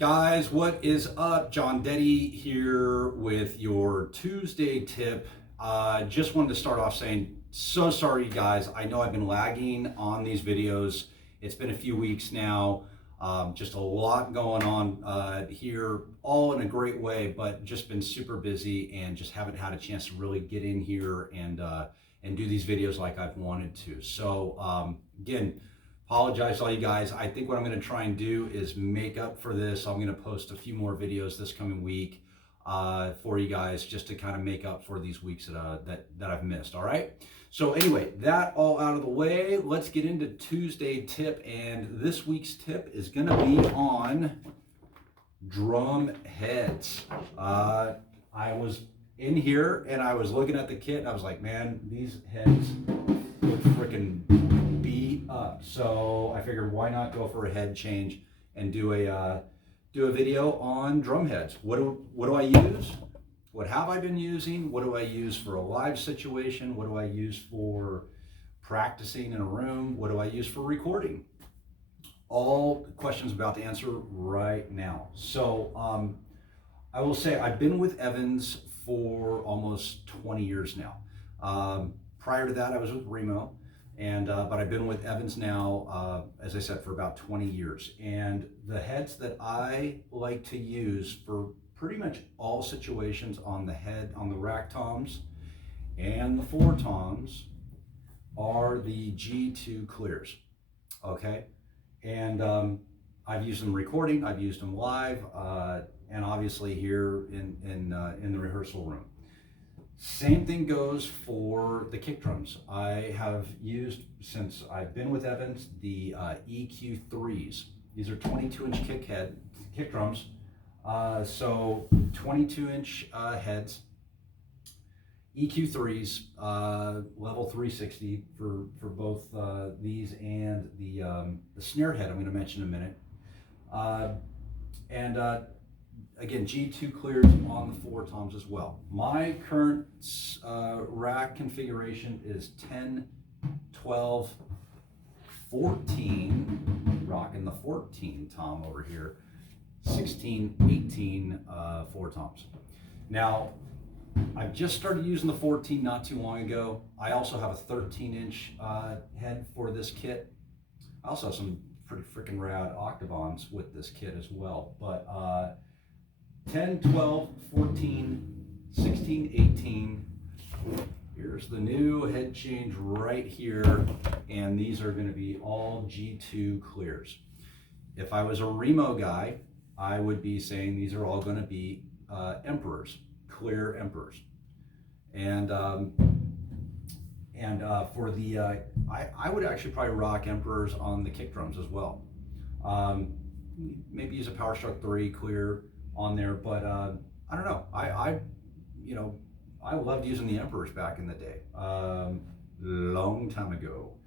Guys, what is up? John Dette here with your Tuesday tip. Just wanted to start off saying, so sorry guys. I know I've been lagging on these videos. It's been a few weeks now. Just a lot going on here, all in a great way, but just been super busy and just haven't had a chance to really get in here and do these videos like I've wanted to. So again, apologize to all you guys. I think what I'm going to try and do is make up for this. I'm going to post a few more videos this coming week for you guys, just to kind of make up for these weeks that I've missed. All right. So anyway, that all out of the way, let's get into Tuesday tip. And this week's tip is going to be on drum heads. I was in here and I was looking at the kit and I was like, man, these heads look freaking beat up. So I figured, why not go for a head change and do a video on drum heads. What do I use? What have I been using? What do I use for a live situation? What do I use for practicing in a room? What do I use for recording? All questions about to answer right now. So I will say I've been with Evans for almost 20 years now. Prior to that, I was with Remo. But I've been with Evans now, as I said, for about 20 years. And the heads that I like to use for pretty much all situations on the rack toms and the floor toms are the G2 clears, okay? And I've used them recording, I've used them live, and obviously here in the rehearsal room. Same thing goes for the kick drums. I have used, since I've been with Evans, the EQ3s. These are 22-inch kick drums. So 22-inch heads, EQ3s, level 360 for both these and the snare head I'm going to mention in a minute. Again, G2 clears on the floor toms as well. My current rack configuration is 10, 12, 14, rocking the 14 tom over here, 16, 18 floor toms. Now, I've just started using the 14 not too long ago. I also have a 13-inch head for this kit. I also have some pretty freaking rad octavons with this kit as well. But 10, 12, 14, 16, 18. Here's the new head change right here. And these are going to be all G2 clears. If I was a Remo guy, I would be saying these are all going to be Emperors, clear Emperors. And for the, I would actually probably rock Emperors on the kick drums as well. Maybe use a PowerStroke 3 clear on there, but I don't know. I loved using the Emperors back in the day, long time ago.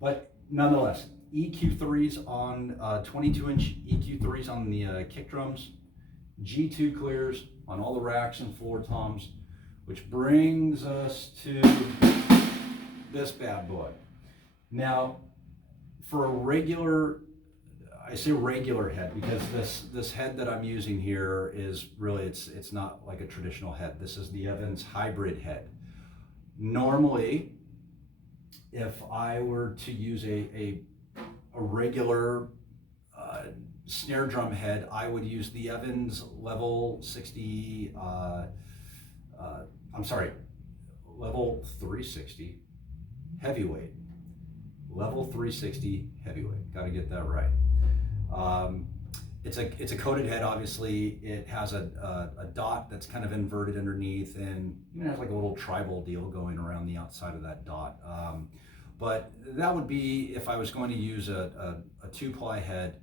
But nonetheless, EQ3s on 22-inch EQ3s on the kick drums, G2 clears on all the racks and floor toms, which brings us to this bad boy. Now, for a regular, I say regular head because this head that I'm using here is really, it's not like a traditional head. This is the Evans hybrid head. Normally, if I were to use a regular snare drum head, I would use the Evans level 60, level 360 heavyweight. Level 360 heavyweight, got to get that right. It's a coated head, obviously. It has a dot that's kind of inverted underneath, and even has like a little tribal deal going around the outside of that dot. But that would be, if I was going to use a two-ply head,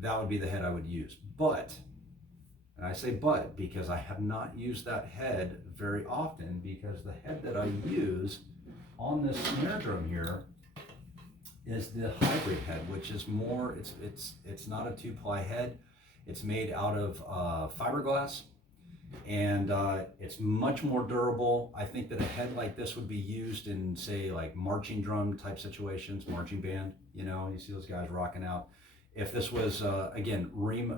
that would be the head I would use. But, and I say but because I have not used that head very often, because the head that I use on this snare drum here is the hybrid head, which is more, it's not a two-ply head. It's made out of fiberglass, and it's much more durable. I think that a head like this would be used in, say, like marching drum type situations, marching band, you know, you see those guys rocking out If this was, again,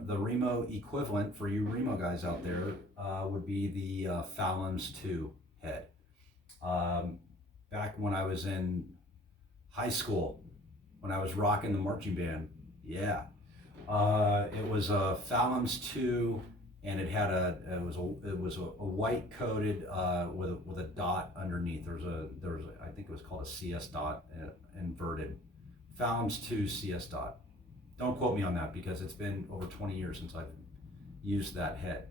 the Remo equivalent for you Remo guys out there would be the Falams 2 head. Back when I was in high school, when I was rocking the marching band, yeah, it was a Falams 2, and it had it was a white coated with a dot underneath. There was a I think it was called a CS dot, inverted Falams 2 CS dot. Don't quote me on that because it's been over 20 years since I've used that head.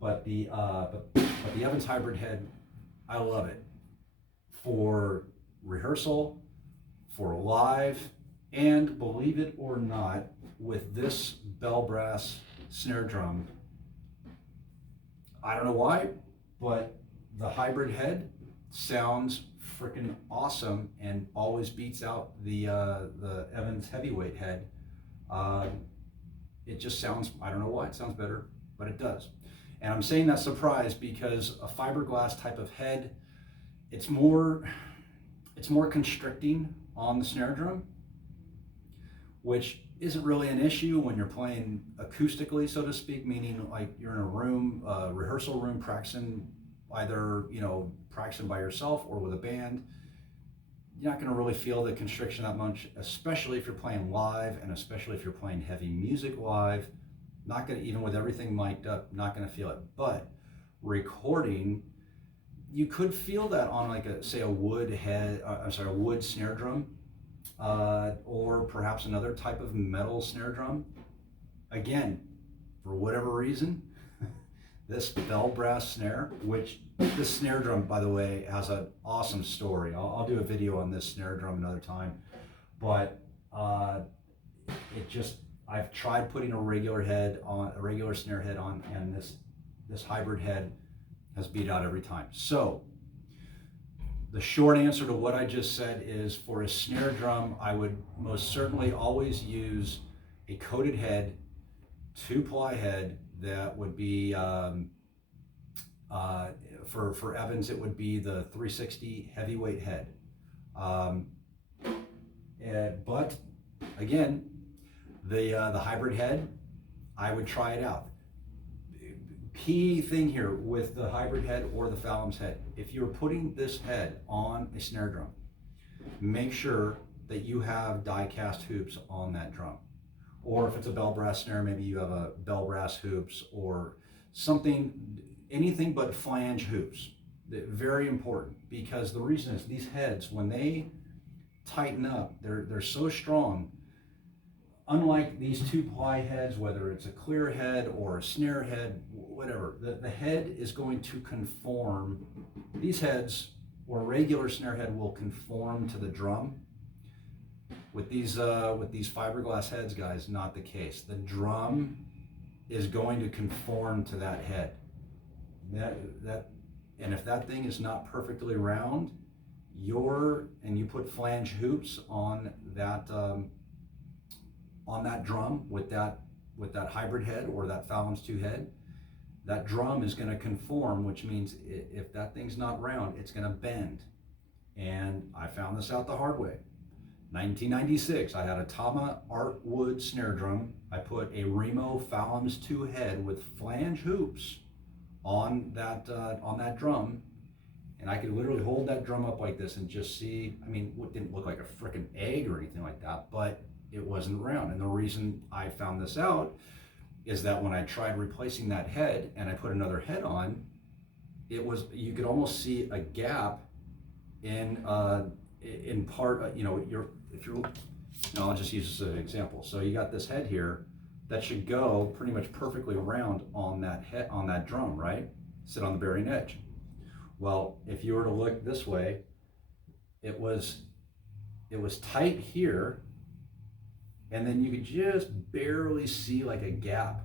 But the Evans hybrid head, I love it for rehearsal, for live, and believe it or not, with this Bell Brass snare drum, I don't know why, but the hybrid head sounds freaking awesome and always beats out the Evans heavyweight head. It just sounds, I don't know why it sounds better, but it does. And I'm saying that surprised because a fiberglass type of head, it's more constricting on the snare drum, which isn't really an issue when you're playing acoustically, so to speak, meaning like you're in a room, rehearsal room, practicing, either, practicing by yourself or with a band. You're not going to really feel the constriction that much, especially if you're playing live, and especially if you're playing heavy music live. Not going to, even with everything mic'd up, not going to feel it. But recording, you could feel that on like a wood head, a wood snare drum, or perhaps another type of metal snare drum. Again, for whatever reason, this Bell Brass snare, which this snare drum, by the way, has an awesome story. I'll do a video on this snare drum another time, but I've tried putting a regular snare head on, and this hybrid head has beat out every time. So the short answer to what I just said is, for a snare drum, I would most certainly always use a coated head, 2-ply head that would be, for Evans, it would be the 360 heavyweight head. But again, the hybrid head, I would try it out. Key thing here with the hybrid head or the Falams head, if you're putting this head on a snare drum, make sure that you have die cast hoops on that drum. Or if it's a Bell Brass snare, maybe you have a Bell Brass hoops or something, anything but flange hoops. Very important, because the reason is these heads, when they tighten up, they're so strong. Unlike these 2-ply heads, whether it's a clear head or a snare head, whatever, the head is going to conform. These heads, or a regular snare head, will conform to the drum. With these fiberglass heads, guys, not the case. The drum is going to conform to that head. And if that thing is not perfectly round, and you put flange hoops on that drum with that hybrid head or that Falams 2 head, that drum is going to conform, which means if that thing's not round, it's going to bend. And I found this out the hard way. 1996, I had a Tama Art Wood snare drum. I put a Remo Falams 2 head with flange hoops on that drum, and I could literally hold that drum up like this and just see. I mean, it didn't look like a freaking egg or anything like that, but it wasn't round. And the reason I found this out is that when I tried replacing that head and I put another head on, you could almost see a gap in part. I'll just use this as an example. So you got this head here that should go pretty much perfectly around on that drum, right? Sit on the bearing edge. Well, if you were to look this way, it was tight here, and then you could just barely see like a gap.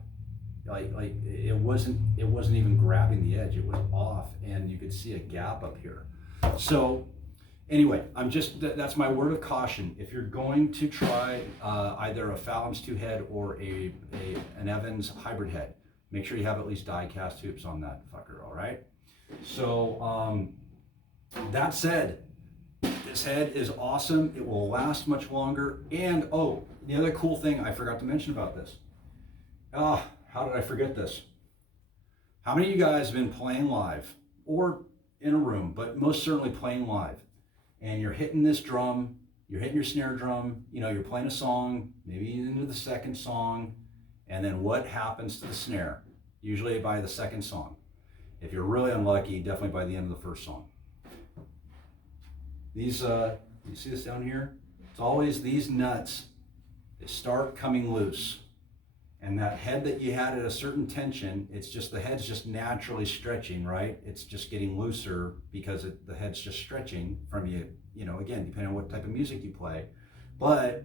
Like it wasn't even grabbing the edge, it was off, and you could see a gap up here. So anyway, that's my word of caution. If you're going to try either a Falams 2 head or an Evans hybrid head, make sure you have at least die cast hoops on that fucker, all right? So that said, this head is awesome. It will last much longer. And the other cool thing I forgot to mention about this. How did I forget this? How many of you guys have been playing live or in a room, but most certainly playing live, and you're hitting this drum, you're hitting your snare drum, you know, you're playing a song, maybe into the second song, and then what happens to the snare? Usually by the second song. If you're really unlucky, definitely by the end of the first song. These, you see this down here? It's always these nuts, they start coming loose. And that head that you had at a certain tension, it's just, the head's just naturally stretching, right? It's just getting looser because the head's just stretching from you, you know, again, depending on what type of music you play. But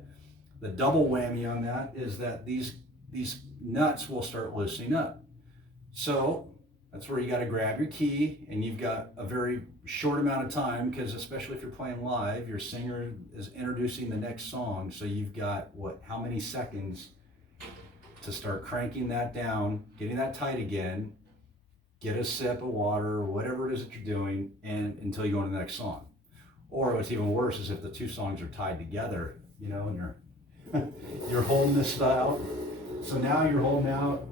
the double whammy on that is that these nuts will start loosening up. So that's where you got to grab your key, and you've got a very short amount of time, because especially if you're playing live, your singer is introducing the next song. So you've got how many seconds to start cranking that down, getting that tight again, get a sip of water or whatever it is that you're doing, and until you go into the next song. Or what's even worse is if the two songs are tied together, you know, and you're holding this out. So now you're holding out,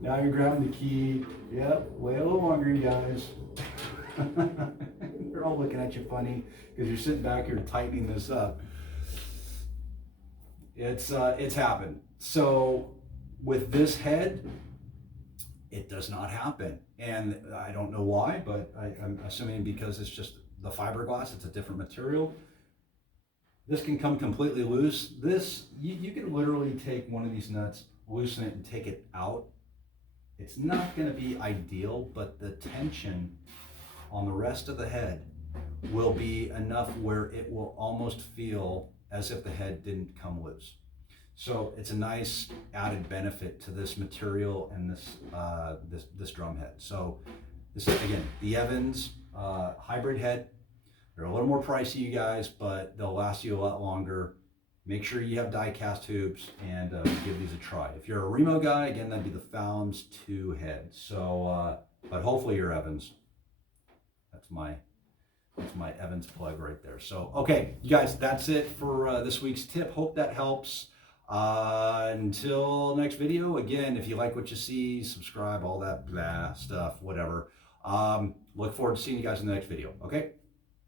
now you're grabbing the key. Yep, wait a little longer, you guys. They're all looking at you funny because you're sitting back here tightening this up. It's happened. So with this head, it does not happen. And I don't know why, but I'm assuming because it's just the fiberglass, it's a different material. This can come completely loose. This, you can literally take one of these nuts, loosen it, and take it out. It's not going to be ideal, but the tension on the rest of the head will be enough where it will almost feel as if the head didn't come loose. So it's a nice added benefit to this material and this drum head. So this is, again, the Evans hybrid head. They're a little more pricey, you guys, but they'll last you a lot longer. Make sure you have die cast tubes, and give these a try. If you're a Remo guy, again, that'd be the Falams 2 head. So, but hopefully you're Evans. That's my Evans plug right there. So, okay, you guys, that's it for this week's tip. Hope that helps. Until next video, again, if you like what you see, subscribe, all that blah stuff, whatever. Look forward to seeing you guys in the next video. Okay.